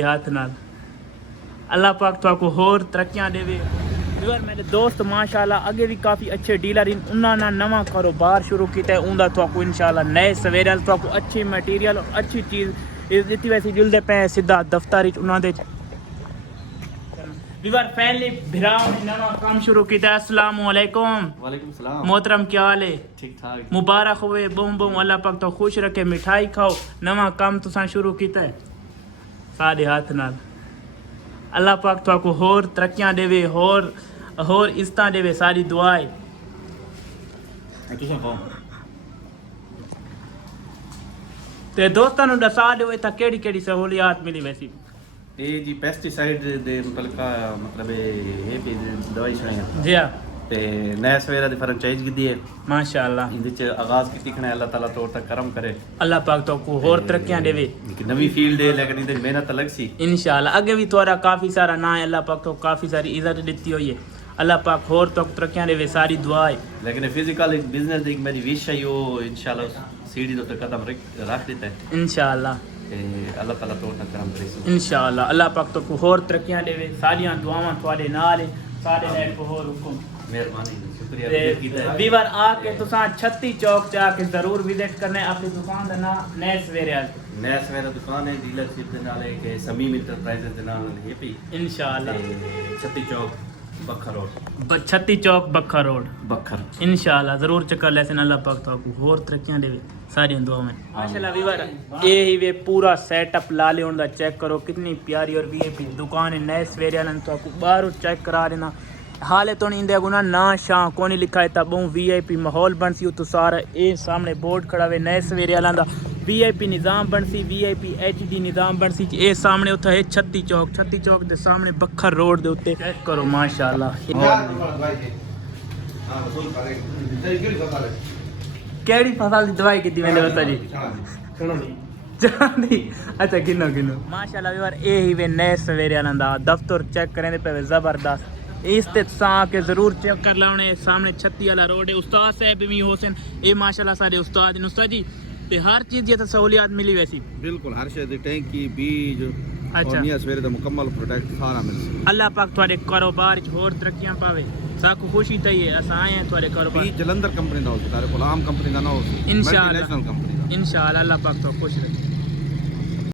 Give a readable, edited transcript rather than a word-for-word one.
हाथ नाल अल्लाह पाक तुहाकू होर तरक्कियां देवे। यार मेरे दोस्त माशाल्लाह अगे भी काफ़ी अच्छे डीलर इन उन्होंने नवा कारोबार शुरू किया है। उनका तुहाकू इंशाल्लाह नए सवेरे तुहाकू अच्छी मटीरियल और अच्छी चीज़ दी वैसे जुलते पे सीधा दफ्तर उन्होंने विवर फैमिली भिराओ ने नवा काम शुरू किया। अस्सलाम वालेकुम। वालेकुम सलाम। मोहतरम क्या हाल है? ठीक ठाक। मुबारक हुए बूम बूम अल्लाह पाक तो खुश रखे मिठाई खाओ नवा काम तुसा शुरू किया है सारे हाथ नाल अल्लाह पाक तुहाकू होर तरक्कियां देवे होर इज्जतां देवे सारी दुआएं। ते दोस्तां नूं दसा दिओ इत्थां केड़ी केड़ी सहूलियात मिली वैसी। ये जी पेस्टिसाइड दे मतलब ये भी दवाई छड़ियां जी हाँ ते नया सवेरा दी फ्रेंचाइज दी है माशाअल्लाह। इंदे च आगाज की खणे अल्लाह ताला तौर तक करम करे। अल्लाह पाक तुहाकू होर तरक्कियां देवे। एक नवी फील्ड है लेकिन इंदे मेहनत अलग सी इंशाअल्लाह अगे भी तुहारा काफ़ी सारा ना है। अल्लाह पाक तो काफ़ी सारी इज्जत दी हुई है। अल्लाह पाक होर तो तरक्कियां देवे सारी दुआएं। लेकिन फिजिकल एक बिजनेस दी मेरी विश है वो इंशाल्लाह सीढ़ी तो कदम रख देता है इंशाअल्लाह अल्लाह ताला तौर तक करम करे। इंशाअल्लाह अल्लाह पाक तो होर तरक्कियां देवे सारियां दुआवां तुहाडे नाल है सारे लाइक होर हुकुम मेहरबानी शुक्रिया। वीवर आके तुसा 36 चौक से आके जरूर विजिट करने अपनी दुकान का नाम नए सवेरे नया सवेरा दुकान है डीलरशिप दे नाल है कि समीम इंटरप्राइजेस दे नाल है पी इंशाअल्लाह 36 चौक बखर रोड 36 चौक बखर रोड बखर इंशाअल्लाह जरूर चक्कर लेसन अल्लाह पाक तुहाकू होर तरक्कियां देवे सारी दुआओं में माशाल्लाह। वीवर ये ही वे पूरा सेटअप ला ले उनका चेक करो कितनी प्यारी और वीआईपी दुकान है नए सवेरे वाले तुहाकू बाहरों चेक करा देना हाले तो इंदे गुना ना शाह कोनी लिखा है तब वीआईपी माहौल बन सी तो सारा ये सामने बोर्ड खड़ा हुए नए सवेरे वाला दा वीआईपी निज़ाम बन सी वीआईपी एचडी निज़ाम बन सी ये सामने उत्थे है 36 चौक दे सामने बखर रोड दे उत्ते चेक करो माशाल्लाह। केड़ी फसल दी दवाई कीती मैंने बता जी चांदी अच्छा गिनो माशाल्लाह। यार ये ही वे नए सवेरे वाला दा दफ्तर चेक करें पे जबरदस्त इस ते के जरूर चेक कर लाने सामने 36 वाला रोड है। उस्ताद साहब भी होसन ये माशाल्लाह सारे उस्ताद हैं। उस्ताद जी ते हर चीज ये तो सहूलियात मिली वैसी बिल्कुल हर शे दी टैंकी बीज अच्छा और निया सवेरे दा मुकम्मल प्रोडक्ट सारा मिल अल्लाह पाक थोड़े कारोबार च होर तरक्कियां पावे साकू खुशी तई है अस आए हैं थोड़े कारोबार बीज जलंधर कंपनी दा हो तारे कोल आम कंपनी दा ना हो इंशाअल्लाह नेशनल कंपनी दा इंशाअल्लाह अल्लाह पाक तो खुश रखे।